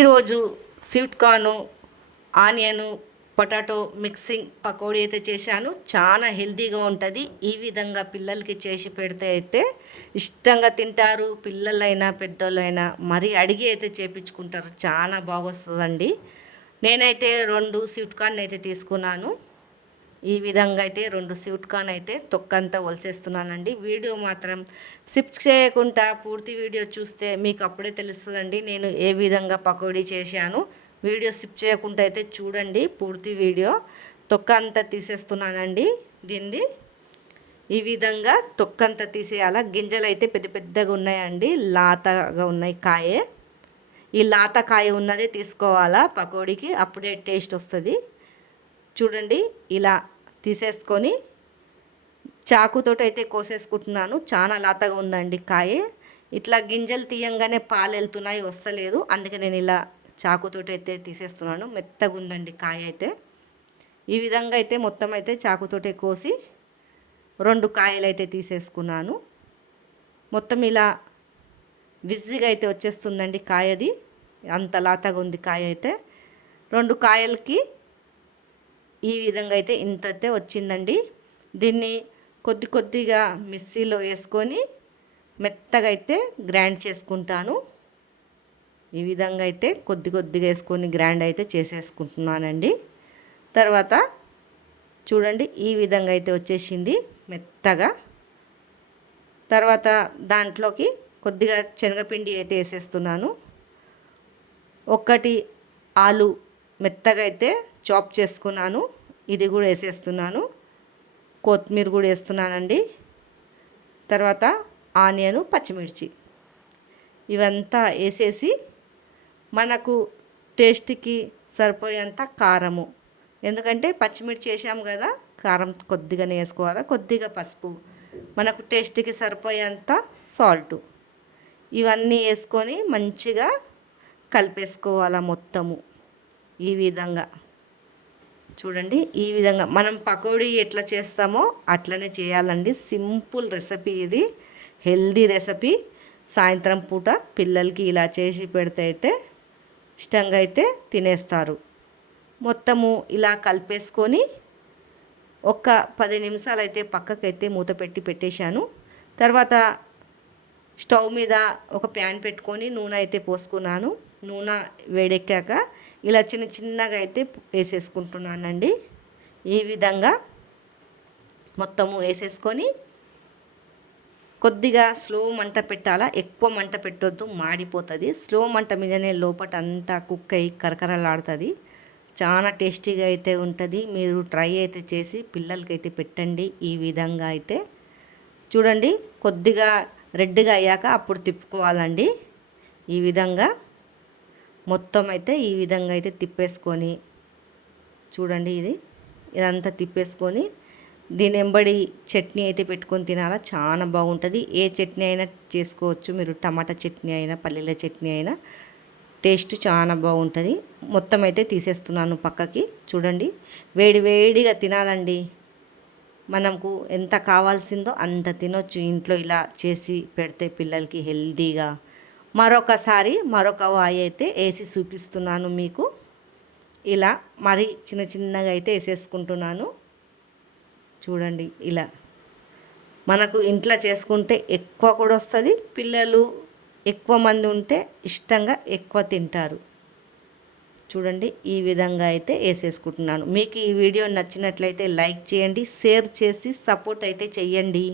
ఈరోజు sweet corn, onion, potato mixing pakodi అయితే చేశాను. చాలా హెల్తీగా ఉంటుంది. ఈ విధంగా పిల్లలకి చేసి పెడితే అయితే ఇష్టంగా తింటారు. పిల్లలైనా పెద్దోళ్ళైనా మరీ అడిగి అయితే చేపించుకుంటారు. చాలా బాగొస్తుందండి. నేనైతే 2 స్వీట్ కార్న్ అయితే తీసుకున్నాను. ఈ విధంగా అయితే 2 స్వీట్ కార్న్ అయితే తొక్కంతా ఒలిసేస్తున్నానండి. వీడియో మాత్రం స్కిప్ చేయకుండా పూర్తి వీడియో చూస్తే మీకు అప్పుడే తెలుస్తుందండి నేను ఏ విధంగా పకోడీ చేశాను. వీడియో స్కిప్ చేయకుండా అయితే చూడండి పూర్తి వీడియో. తొక్క అంతా తీసేస్తున్నానండి దీన్ని. ఈ విధంగా తొక్కంతా తీసేయాల. గింజలు అయితే పెద్ద పెద్దగా ఉన్నాయండి, లాతగా ఉన్నాయి కాయే. ఈ లాత కాయ ఉన్నదే తీసుకోవాలా పకోడీకి, అప్పుడే టేస్ట్ వస్తుంది. చూడండి ఇలా తీసేసుకొని చాకుతోటి అయితే కోసేసుకుంటున్నాను. చాలా లాతగా ఉందండి కాయ. ఇట్లా గింజలు తీయంగానే పాలు వెళ్తున్నాయి, వస్తలేదు. అందుకే నేను ఇలా చాకుతోటి అయితే తీసేస్తున్నాను. మెత్తగా ఉందండి కాయ అయితే. ఈ విధంగా అయితే మొత్తం అయితే చాకుతోటే కోసి 2 కాయలు అయితే తీసేసుకున్నాను. మొత్తం ఇలా విజ్జిగా అయితే వచ్చేస్తుందండి కాయది, అంత లాతగా ఉంది కాయ అయితే. 2 కాయలకి ఈ విధంగా అయితే ఇంతైతే వచ్చిందండి. దీన్ని కొద్ది కొద్దిగా మిక్సీలో వేసుకొని మెత్తగా అయితే గ్రైండ్ చేసుకుంటాను. ఈ విధంగా అయితే కొద్ది కొద్దిగా వేసుకొని గ్రైండ్ అయితే చేసేసుకుంటున్నానండి. తర్వాత చూడండి ఈ విధంగా అయితే వచ్చేసింది మెత్తగా. తర్వాత దాంట్లోకి కొద్దిగా శనగపిండి అయితే వేసేస్తున్నాను. 1 ఆలు మెత్తగా అయితే చాప్ చేసుకున్నాను, ఇది కూడా వేసేస్తున్నాను. కొత్తిమీర కూడా వేస్తున్నానండి. తర్వాత ఆనియను, పచ్చిమిర్చి ఇవంతా వేసేసి మనకు టేస్ట్కి సరిపోయేంత కారము, ఎందుకంటే పచ్చిమిర్చి వేసాము కదా, కారం కొద్దిగానే వేసుకోవాలి. కొద్దిగా పసుపు, మనకు టేస్ట్కి సరిపోయేంత సాల్టు, ఇవన్నీ వేసుకొని మంచిగా కలిపేసుకోవాలి మొత్తము. ఈ విధంగా చూడండి. ఈ విధంగా మనం పకోడీ ఎట్లా చేస్తామో అట్లనే చేయాలండి. సింపుల్ రెసిపీ ఇది, హెల్దీ రెసిపీ. సాయంత్రం పూట పిల్లలకి ఇలా చేసి పెడితే అయితే ఇష్టంగా అయితే తినేస్తారు. మొత్తము ఇలా కలిపేసుకొని ఒక 10 నిమిషాలు అయితే పక్కకైతే మూత పెట్టి పెట్టేశాను. తర్వాత స్టవ్ మీద ఒక ప్యాన్ పెట్టుకొని నూనె అయితే పోసుకున్నాను. నూనె వేడెక్కాక ఇలా చిన్న చిన్నగా అయితే వేసేసుకుంటున్నానండి. ఈ విధంగా మొత్తము వేసేసుకొని కొద్దిగా స్లో మంట పెట్టాలా, ఎక్కువ మంట పెట్టొద్దు, మాడిపోతుంది. స్లో మంట మీదనే లోపట అంతా కుక్ అయ్యి కరకరలాడుతుంది. చాలా టేస్టీగా అయితే ఉంటుంది. మీరు ట్రై అయితే చేసి పిల్లలకైతే పెట్టండి. ఈ విధంగా అయితే చూడండి, కొద్దిగా రెడ్గా అయ్యాక అప్పుడు తిప్పుకోవాలండి. ఈ విధంగా మొత్తం అయితే ఈ విధంగా అయితే తిప్పేసుకొని చూడండి, ఇదంతా తిప్పేసుకొని దీని వెంబడి చట్నీ అయితే పెట్టుకొని తినాలా, చాలా బాగుంటుంది. ఏ చట్నీ అయినా చేసుకోవచ్చు మీరు, టమాటా చట్నీ అయినా పల్లీల చట్నీ అయినా టేస్ట్ చాలా బాగుంటుంది. మొత్తం అయితే తీసేస్తున్నాను పక్కకి. చూడండి, వేడి వేడిగా తినాలండి. మనకు ఎంత కావాల్సిందో అంత తినొచ్చు ఇంట్లో ఇలా చేసి పెడితే పిల్లలకి హెల్తీగా. మరొకసారి మరొక వాయి అయితే వేసి చూపిస్తున్నాను మీకు. ఇలా మరి చిన్న చిన్నగా అయితే వేసేసుకుంటున్నాను. చూడండి, ఇలా మనకు ఇంట్లో చేసుకుంటే ఎక్కువ కూడా వస్తుంది. పిల్లలు ఎక్కువ మంది ఉంటే ఇష్టంగా ఎక్కువ తింటారు. చూడండి, ఈ విధంగా అయితే వేసేసుకుంటున్నాను. మీకు ఈ వీడియో నచ్చినట్లయితే లైక్ చేయండి, షేర్ చేసి సపోర్ట్ అయితే చెయ్యండి.